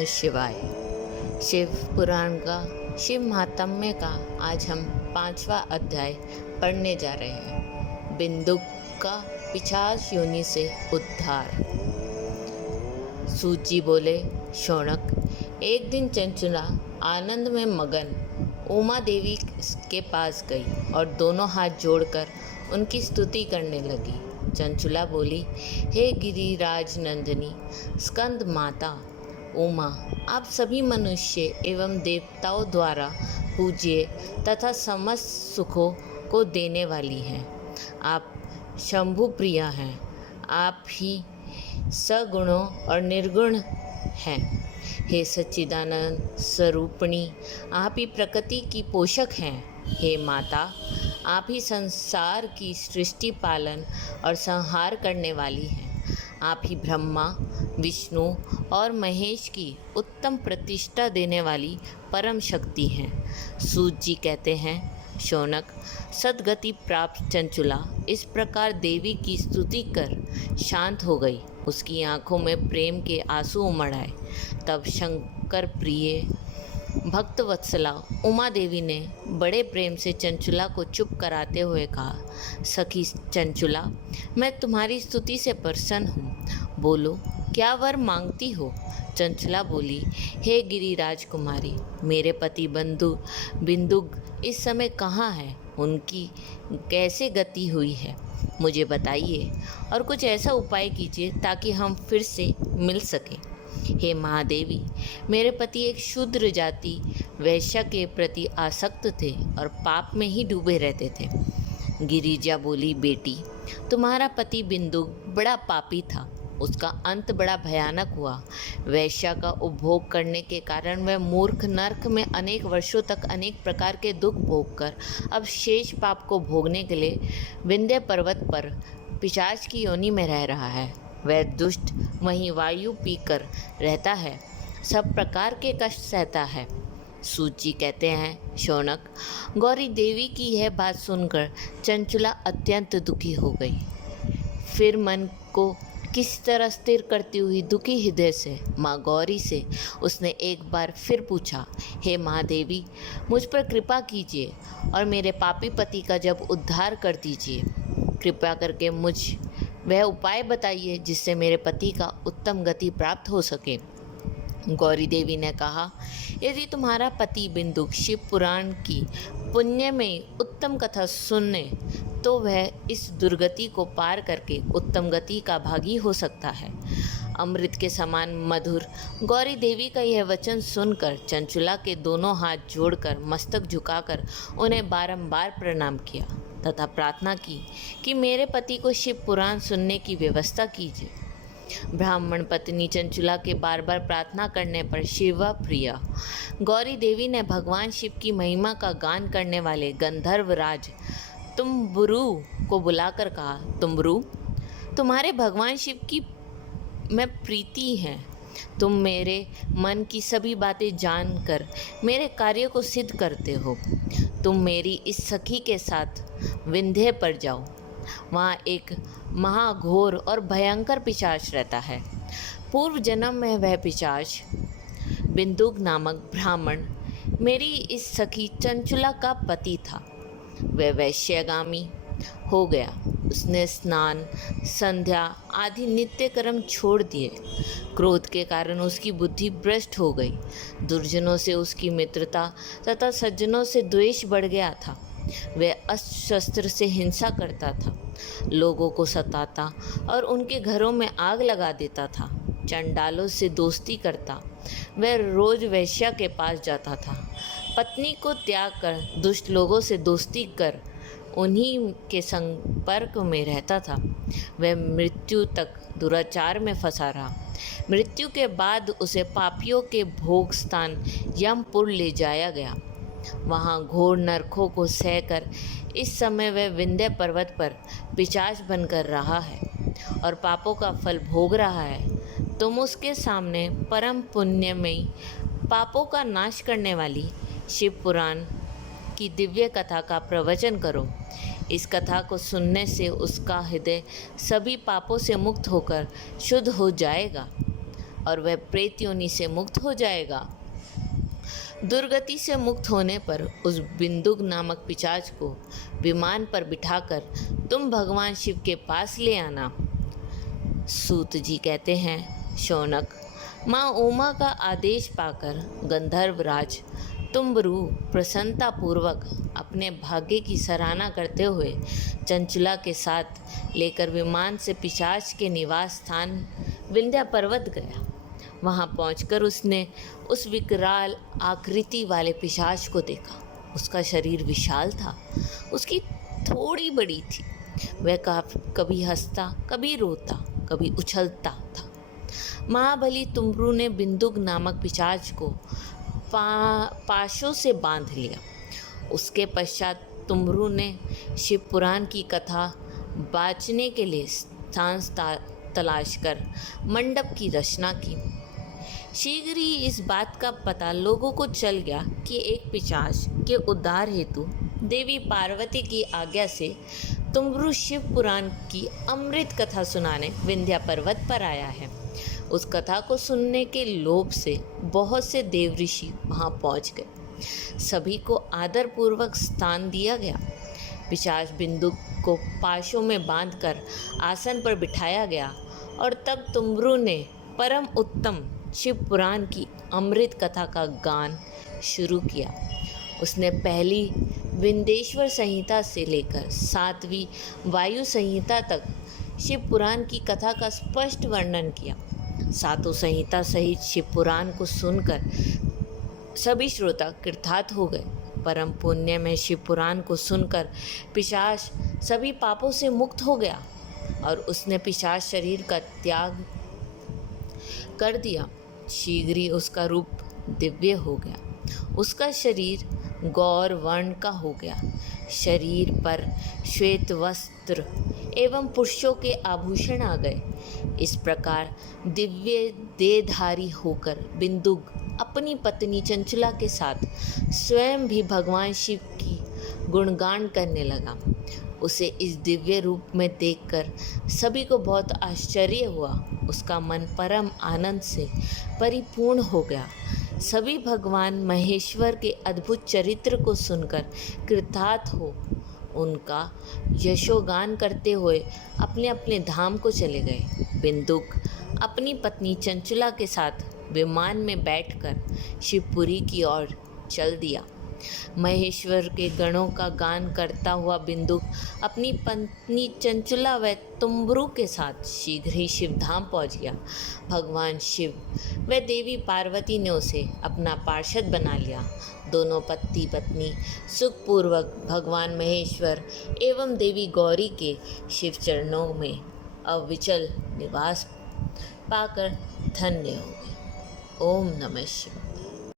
नमः शिवाय। शिव पुराण का शिव महात्म्य का आज हम 5वां अध्याय पढ़ने जा रहे हैं। बिंदुक का पिशाच योनि से उद्धार। सूत जी बोले, शौनक, एक दिन चंचला आनंद में मगन उमा देवी के पास गई और दोनों हाथ जोड़कर उनकी स्तुति करने लगी। चंचला बोली, हे गिरिराज नंदिनी स्कंद माता उमा, आप सभी मनुष्य एवं देवताओं द्वारा पूज्य तथा समस्त सुखों को देने वाली हैं। आप शंभु प्रिया हैं। आप ही सगुणों और निर्गुण हैं। हे सच्चिदानंद स्वरूपिणी, आप ही प्रकृति की पोषक हैं। हे माता, आप ही संसार की सृष्टि पालन और संहार करने वाली हैं। आप ही ब्रह्मा विष्णु और महेश की उत्तम प्रतिष्ठा देने वाली परम शक्ति हैं। सूत जी कहते हैं, शौनक, सद्गति प्राप्त चंचुला इस प्रकार देवी की स्तुति कर शांत हो गई। उसकी आंखों में प्रेम के आंसू उमड़ आए। तब शंकर प्रिय भक्त वत्सला उमा देवी ने बड़े प्रेम से चंचुला को चुप कराते हुए कहा, सखी चंचुला, मैं तुम्हारी स्तुति से प्रसन्न हूँ। बोलो, क्या वर मांगती हो? चंचला बोली, हे गिरिराज कुमारी, मेरे पति बिंदुक इस समय कहाँ हैं? उनकी कैसे गति हुई है, मुझे बताइए और कुछ ऐसा उपाय कीजिए ताकि हम फिर से मिल सकें। हे महादेवी, मेरे पति एक शूद्र जाति वैश्य के प्रति आसक्त थे और पाप में ही डूबे रहते थे। गिरिजा बोली, बेटी, तुम्हारा पति बिंदु बड़ा पापी था। उसका अंत बड़ा भयानक हुआ। वैश्य का उपभोग करने के कारण वह मूर्ख नरक में अनेक वर्षों तक अनेक प्रकार के दुख भोग कर अब शेष पाप को भोगने के लिए विंध्य पर्वत पर पिशाच की योनि में रह रहा है। वह दुष्ट वहीं वायु पीकर रहता है, सब प्रकार के कष्ट सहता है। सूत जी कहते हैं, शौनक, गौरी देवी की यह बात सुनकर चंचला अत्यंत दुखी हो गई। फिर मन को किस तरह स्थिर करती हुई दुखी हृदय से माँ गौरी से उसने एक बार फिर पूछा, हे महादेवी, मुझ पर कृपा कीजिए और मेरे पापी पति का जब उद्धार कर दीजिए। कृपया करके मुझ वह उपाय बताइए जिससे मेरे पति का उत्तम गति प्राप्त हो सके। गौरी देवी ने कहा, यदि तुम्हारा पति बिंदुक शिव पुराण की पुण्य में उत्तम कथा सुने तो वह इस दुर्गति को पार करके उत्तम गति का भागी हो सकता है। अमृत के समान मधुर गौरी देवी का यह वचन सुनकर चंचुला के दोनों हाथ जोड़कर मस्तक झुकाकर उन्हें बारंबार प्रणाम किया तथा प्रार्थना की कि मेरे पति को शिव पुराण सुनने की व्यवस्था कीजिए। ब्राह्मण पत्नी चंचुला के बार बार प्रार्थना करने पर शिवा प्रिया गौरी देवी ने भगवान शिव की महिमा का गान करने वाले गंधर्व राज तुम्बुरु को बुलाकर कहा, तुम्बुरु, तुम्हारे भगवान शिव की मैं प्रीति है। तुम मेरे मन की सभी बातें जानकर मेरे कार्य को सिद्ध करते हो। तुम मेरी इस सखी के साथ विंध्य पर जाओ। वहाँ एक महाघोर और भयंकर पिशाच रहता है। पूर्व जन्म में वह पिशाच बिंदुक नामक ब्राह्मण मेरी इस सखी चंचुला का पति था। वह वैश्यगामी हो गया। उसने स्नान संध्या आदि नित्य कर्म छोड़ दिए। क्रोध के कारण उसकी बुद्धि भ्रष्ट हो गई। दुर्जनों से उसकी मित्रता तथा सज्जनों से द्वेष बढ़ गया था। वह अस्त्र शस्त्र से हिंसा करता था, लोगों को सताता और उनके घरों में आग लगा देता था। चंडालों से दोस्ती करता। वह रोज वैश्या के पास जाता था। पत्नी को त्याग कर दुष्ट लोगों से दोस्ती कर उन्हीं के संपर्क में रहता था। वह मृत्यु तक दुराचार में फंसा रहा। मृत्यु के बाद उसे पापियों के भोग स्थान यमपुर ले जाया गया। वहाँ घोर नरकों को सहकर इस समय वह विंध्य पर्वत पर पिशाच बनकर रहा है और पापों का फल भोग रहा है। तुम उसके सामने परम पुण्यमयी पापों का नाश करने वाली शिव पुराण की दिव्य कथा का प्रवचन करो। इस कथा को सुनने से उसका हृदय सभी पापों से मुक्त होकर शुद्ध हो जाएगा। और वह प्रेत योनि से मुक्त हो जाएगा। दुर्गति से मुक्त होने पर उस बिंदुक नामक पिशाच को विमान पर बिठाकर तुम भगवान शिव के पास ले आना। सूत जी कहते हैं, शौनक, माँ उमा का आदेश पाकर गंधर्वराज तुम्बरु प्रसन्नतापूर्वक अपने भाग्य की सराहना करते हुए चंचला के साथ लेकर विमान से पिशाच के निवास स्थान विंध्या पर्वत गया। वहां पहुंचकर उसने उस विकराल आकृति वाले पिशाच को देखा। उसका शरीर विशाल था, उसकी थोड़ी बड़ी थी। वह कभी हंसता, कभी रोता, कभी उछलता था। महाबली तुम्बरु ने बिंदुक नामक पिशाच को पाशों से बांध लिया। उसके पश्चात तुम्बरु ने शिव पुराण की कथा बाँचने के लिए स्थान तलाश कर मंडप की रचना की। शीघ्र ही इस बात का पता लोगों को चल गया कि एक पिशाच के उद्धार हेतु देवी पार्वती की आज्ञा से तुम्बरु शिव पुराण की अमृत कथा सुनाने विंध्या पर्वत पर आया है। उस कथा को सुनने के लोभ से बहुत से देव ऋषि वहां पहुंच गए। सभी को आदरपूर्वक स्थान दिया गया। पिशाच बिंदु को पाशों में बांधकर आसन पर बिठाया गया और तब तुम्बरु ने परम उत्तम शिव पुराण की अमृत कथा का गान शुरू किया। उसने पहली विंध्येश्वर संहिता से लेकर 7वीं वायु संहिता तक शिव पुराण की कथा का स्पष्ट वर्णन किया। सातों संहिता सहित शिव पुराण को सुनकर सभी श्रोता कृतार्थ हो गए। परम पुण्य में शिव पुराण को सुनकर पिशाच सभी पापों से मुक्त हो गया और उसने पिशाच शरीर का त्याग कर दिया। शीघ्र ही उसका रूप दिव्य हो गया। उसका शरीर गौर वर्ण का हो गया। शरीर पर श्वेत वस्त्र एवं पुरुषों के आभूषण आ गए। इस प्रकार दिव्य देहधारी होकर बिंदुक अपनी पत्नी चंचला के साथ स्वयं भी भगवान शिव की गुणगान करने लगा। उसे इस दिव्य रूप में देखकर सभी को बहुत आश्चर्य हुआ। उसका मन परम आनंद से परिपूर्ण हो गया। सभी भगवान महेश्वर के अद्भुत चरित्र को सुनकर कृतार्थ हो उनका यशोगान करते हुए अपने अपने धाम को चले गए। बिंदुक अपनी पत्नी चंचला के साथ विमान में बैठकर शिवपुरी की ओर चल दिया। महेश्वर के गणों का गान करता हुआ बिंदुक अपनी पत्नी चंचला व तुम्बरु के साथ शीघ्र ही शिवधाम पहुंच गया। भगवान शिव व देवी पार्वती ने उसे अपना पार्षद बना लिया। दोनों पति पत्नी सुखपूर्वक भगवान महेश्वर एवं देवी गौरी के शिव चरणों में अविचल निवास पाकर धन्य हो गए। ओम नमः शिवाय।